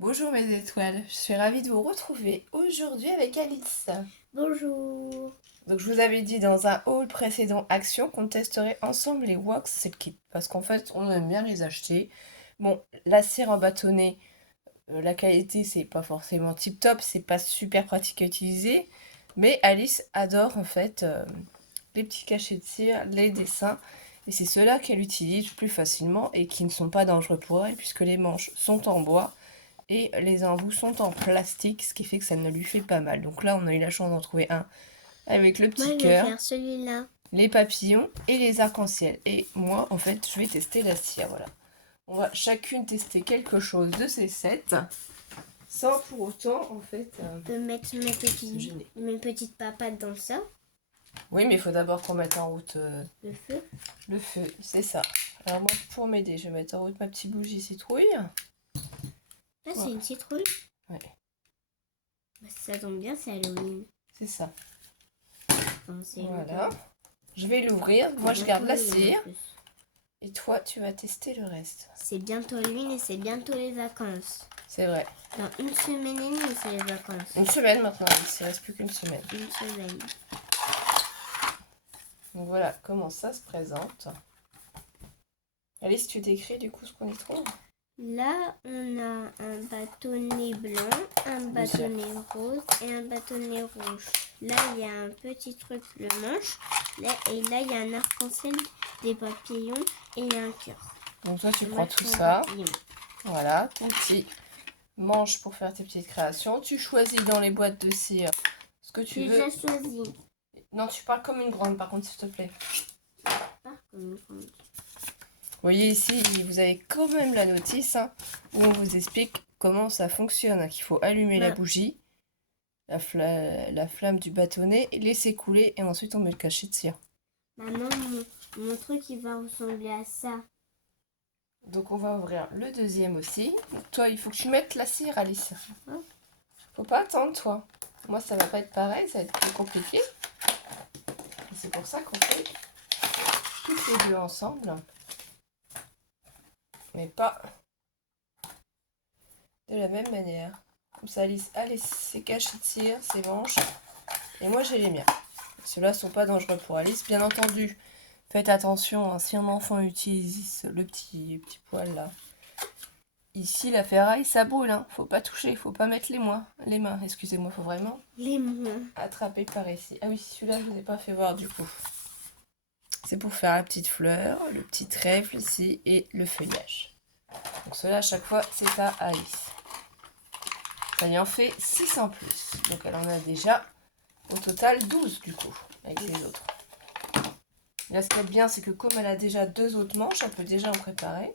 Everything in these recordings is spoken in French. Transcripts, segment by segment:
Bonjour mes étoiles, je suis ravie de vous retrouver aujourd'hui avec Alice. Bonjour. Donc je vous avais dit dans un haul précédent Action qu'on testerait ensemble les Wax Silk Kit parce qu'en fait on aime bien les acheter. Bon, la cire en bâtonnet, la qualité c'est pas forcément tip top, c'est pas super pratique à utiliser, mais Alice adore en fait les petits cachets de cire, les dessins, et c'est ceux-là qu'elle utilise plus facilement et qui ne sont pas dangereux pour elle puisque les manches sont en bois. Et les embouts sont en plastique, ce qui fait que ça ne lui fait pas mal. Donc là, on a eu la chance d'en trouver un avec le Moi, petit je vais cœur, faire celui-là. les papillons et les arcs-en-ciel. Et moi, en fait, je vais tester la cire, voilà. On va chacune tester quelque chose de ces sets, sans pour autant, en fait, Je peux mettre se gêner. mes petites papates dans ça. Oui, mais il faut d'abord qu'on mette en route Le feu. le feu, c'est ça. Alors moi, pour m'aider, je vais mettre en route ma petite bougie citrouille. Là, c'est une citrouille. Ouais, Bah, ça tombe bien, c'est Halloween. c'est ça. Enfin, Voilà. Je vais l'ouvrir. Moi, je garde la cire. Et toi, tu vas tester le reste. C'est bientôt Halloween et c'est bientôt les vacances. C'est vrai. Dans une semaine et demie, c'est les vacances. Une semaine maintenant, Alice. Il ne reste plus qu'une semaine. Une semaine. Donc voilà comment ça se présente. Alice, tu décris du coup ce qu'on y trouve? Là, on a un bâtonnet blanc, un bâtonnet rose et un bâtonnet rouge. Là, il y a un petit truc, le manche. Là, et là, il y a un arc-en-ciel, des papillons et un cœur. Donc toi, tu Moi, prends je tout prends ça. papillon. Voilà, ton petit manche pour faire tes petites créations. Tu choisis dans les boîtes de cire ce que tu J'ai veux. déjà choisi. Non, tu parles comme une grande par contre, s'il te plaît. Pas comme une grande. Vous voyez ici, vous avez quand même la notice où on vous explique comment ça fonctionne. Qu'il faut allumer la bougie, la flamme du bâtonnet, laisser couler et ensuite on met le cachet de cire. Maman, mon truc, il va ressembler à ça. Donc on va ouvrir le deuxième aussi. Donc, toi, il faut que tu mettes la cire, Alice. Hein? Faut pas attendre, toi. Moi, ça va pas être pareil, ça va être plus compliqué. Et c'est pour ça qu'on fait toutes les deux ensemble. Mais pas de la même manière. Comme ça, Alice a ses cachets de cire, ses manches. Et moi, j'ai les miens. Ceux-là sont pas dangereux pour Alice. Bien entendu, faites attention, si un enfant utilise le petit poil là. Ici, la ferraille, ça brûle, hein. Faut pas toucher, faut pas mettre les mains, excusez-moi, faut vraiment Les mains. attraper par ici. Ah oui, celui-là, je vous ai pas fait voir du coup. C'est pour faire la petite fleur, le petit trèfle ici et le feuillage. Donc cela à chaque fois, c'est à Alice. Ça y en fait 6 en plus. Donc elle en a déjà au total 12 du coup, avec les autres. Là, ce qui est bien, c'est que comme elle a déjà 2 autres manches, elle peut déjà en préparer.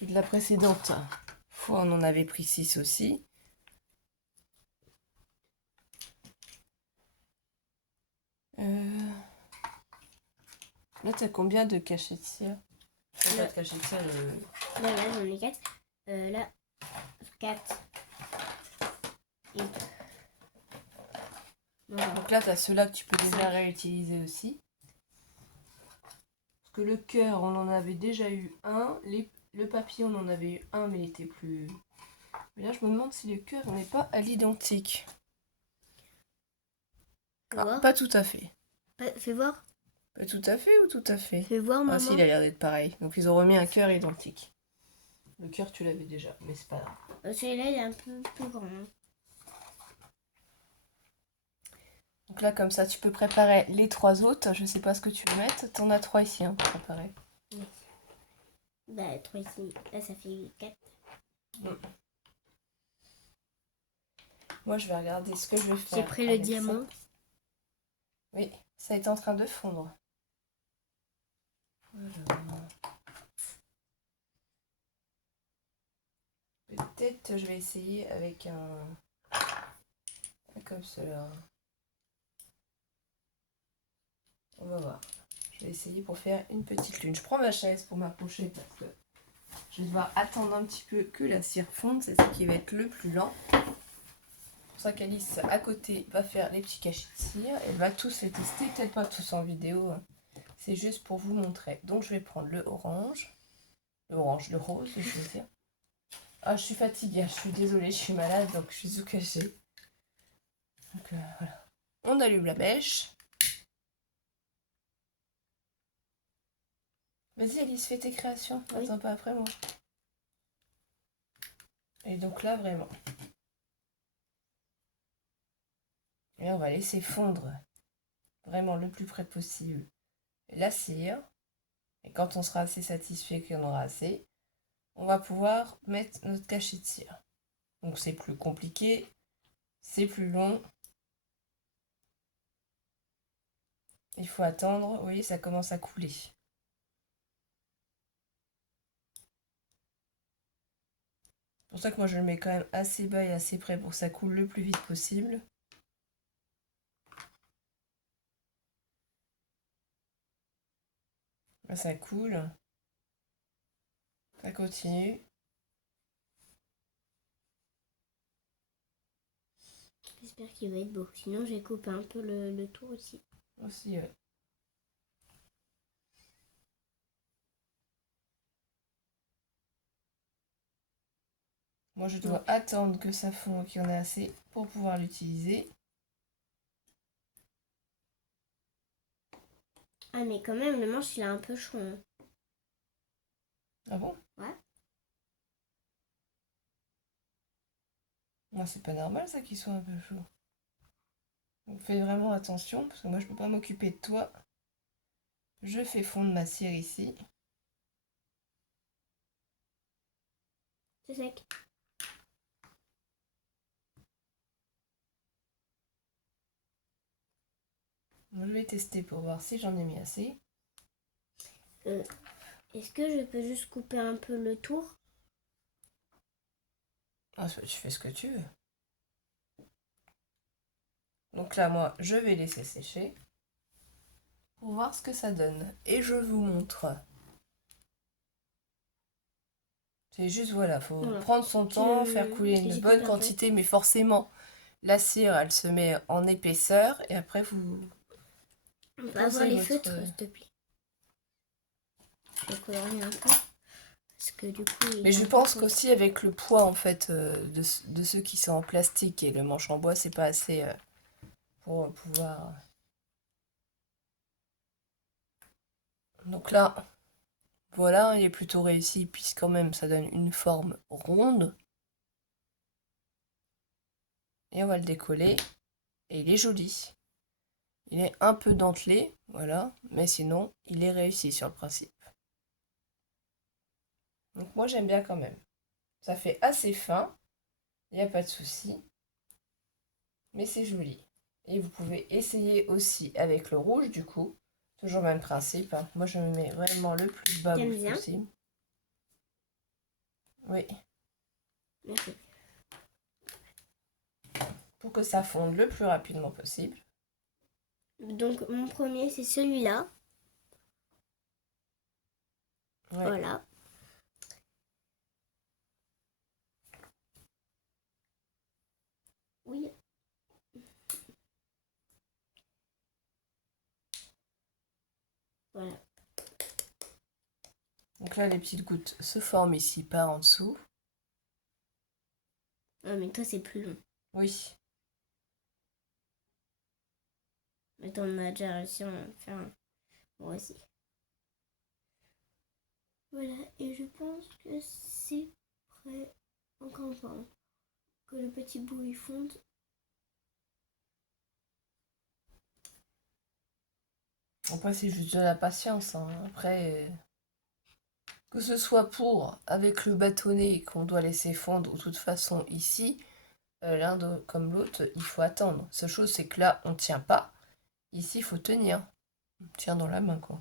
De la précédente fois, on en avait pris 6 aussi. Là, tu as combien de cachets de cire? Pas de cachets de cire. Là, j'en ai 4. Là, 4. Et tout. Voilà. Donc là, tu as ceux-là que tu peux déjà réutiliser aussi. Parce que le cœur, on en avait déjà eu un. Le papillon, on en avait eu un, mais il était plus... Mais là, je me demande si le cœur, on n'est pas à l'identique. Ah, pas tout à fait. Fais voir. Pas tout à fait ou tout à fait? Fais voir, maman. Ah si, il a l'air d'être pareil. Donc ils ont remis un cœur identique. Le cœur, tu l'avais déjà, mais c'est pas grave. Celui-là, il est un peu plus grand. Donc là, comme ça, tu peux préparer les 3 autres. Je sais pas ce que tu veux mettre. T'en as 3 ici pour préparer. Oui. Bah, 3 ici. Là, ça fait 4. Moi, je vais regarder ce que je vais faire. J'ai pris le diamant. Ça. Oui, ça est en train de fondre. Alors... Peut-être je vais essayer avec un... comme cela. On va voir. Je vais essayer pour faire une petite lune. Je prends ma chaise pour m'approcher parce que je vais devoir attendre un petit peu que la cire fonde. C'est ça qui va être le plus lent. C'est pour ça qu'Alice, à côté, va faire les petits cachets de cire. Elle va tous les tester. Peut-être pas tous en vidéo. C'est juste pour vous montrer. Donc je vais prendre le orange. Le rose, je veux dire. Ah, je suis fatiguée, je suis désolée, je suis malade, donc je suis tout cachée. Donc voilà. On allume la mèche. Vas-y Alice, fais tes créations. Oui. Attends pas après moi. Et donc là, vraiment. Et on va laisser fondre vraiment le plus près possible la cire. Et quand on sera assez satisfait qu'il y en aura assez, on va pouvoir mettre notre cachet de cire. Donc c'est plus compliqué, c'est plus long. Il faut attendre, vous voyez, ça commence à couler. C'est pour ça que moi je le mets quand même assez bas et assez près pour que ça coule le plus vite possible. Là ça coule. Ça continue. J'espère qu'il va être beau. Sinon, j'ai coupé un peu le tour aussi. Aussi, ouais. Moi je dois attendre que ça fonde, qu'il y en ait assez pour pouvoir l'utiliser. Ah, mais quand même, le manche, il est un peu chaud. Hein. Ah bon? Ouais. Non, c'est pas normal ça qu'il soit un peu chaud. Donc fais vraiment attention, parce que moi je peux pas m'occuper de toi. Je fais fondre ma cire ici. C'est sec. Je vais tester pour voir si j'en ai mis assez. Est-ce que je peux juste couper un peu le tour? Ah, tu fais ce que tu veux. Donc là, moi, je vais laisser sécher pour voir ce que ça donne. Et je vous montre. C'est juste, voilà, faut prendre son temps, faire couler une bonne quantité, mais forcément, la cire, elle se met en épaisseur, et après, vous... On va avoir les feutres, s'il te plaît. Je vais colorier un peu. Parce que du coup, mais je pense qu'aussi avec le poids, en fait, de ceux qui sont en plastique et le manche en bois, c'est pas assez pour pouvoir... Donc là, voilà, il est plutôt réussi, puisque quand même, ça donne une forme ronde. Et on va le décoller. Et il est joli. Il est un peu dentelé, voilà, mais sinon, il est réussi sur le principe. Donc moi, j'aime bien quand même. Ça fait assez fin, il n'y a pas de souci, mais c'est joli. Et vous pouvez essayer aussi avec le rouge, du coup. Toujours le même principe. Hein. Moi, je me mets vraiment le plus bas possible. Oui. Merci. Pour que ça fonde le plus rapidement possible. Donc, mon premier, c'est celui-là. Ouais. Voilà. Oui. Voilà. Donc là, les petites gouttes se forment ici, pas en dessous. Ah, mais toi, c'est plus long. Oui. Mais on a déjà réussi à en faire un. Moi aussi. Voilà, et je pense que c'est prêt. Encore une fois, hein, que le petit bout il fonde. Après, c'est juste de la patience. Hein. Après, que ce soit pour avec le bâtonnet qu'on doit laisser fondre, ou de toute façon ici, comme l'autre, il faut attendre. Seule chose, c'est que là, on tient pas. Ici, il faut tenir. On tient dans la main, quoi.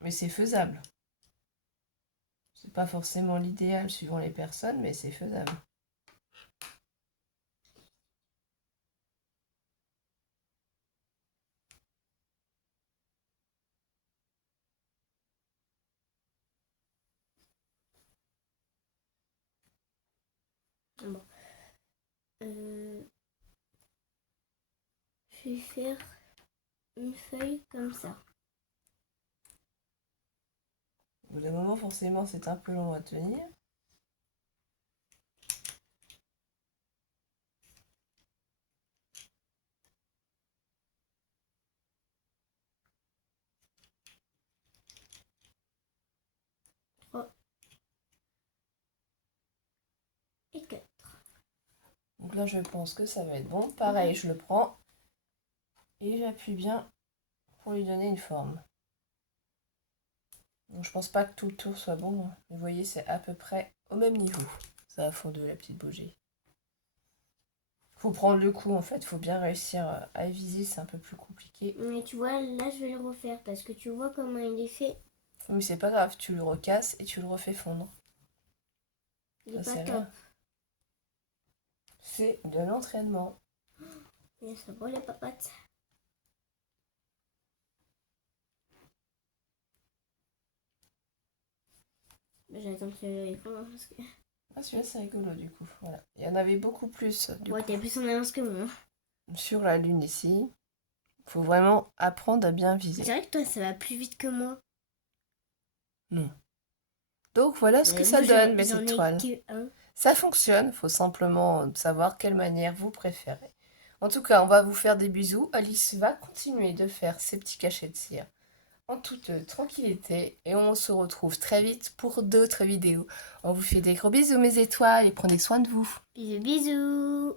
Mais c'est faisable. C'est pas forcément l'idéal suivant les personnes, mais c'est faisable. Bon. Je vais faire une feuille comme ça. Au bout d'un moment, forcément, c'est un peu long à tenir. Donc là, je pense que ça va être bon. Pareil, je le prends et j'appuie bien pour lui donner une forme. Donc, je pense pas que tout le tour soit bon, hein. Vous voyez, c'est à peu près au même niveau. Ça a fondu la petite bougie. Faut prendre le coup en fait, faut bien réussir à viser, c'est un peu plus compliqué. Mais tu vois, là je vais le refaire parce que tu vois comment il est fait. Mais c'est pas grave, tu le recasses et tu le refais fondre. Il est Ça, pas c'est top. rien. C'est de l'entraînement. Et ça brûle les papates. J'attends que il fondre parce que... Ah, celui-là, c'est rigolo du coup. Voilà. Il y en avait beaucoup plus du Ouais, coup t'es plus en avance que moi. sur la lune ici. Faut vraiment apprendre à bien viser. C'est vrai que toi, ça va plus vite que moi. Non. Donc voilà ce que ça Moi, donne, mes j'en ai étoiles. que un. Ça fonctionne, faut simplement savoir quelle manière vous préférez. En tout cas, on va vous faire des bisous. Alice va continuer de faire ses petits cachets de cire en toute tranquillité et on se retrouve très vite pour d'autres vidéos. On vous fait des gros bisous mes étoiles et prenez soin de vous. Bisous, bisous.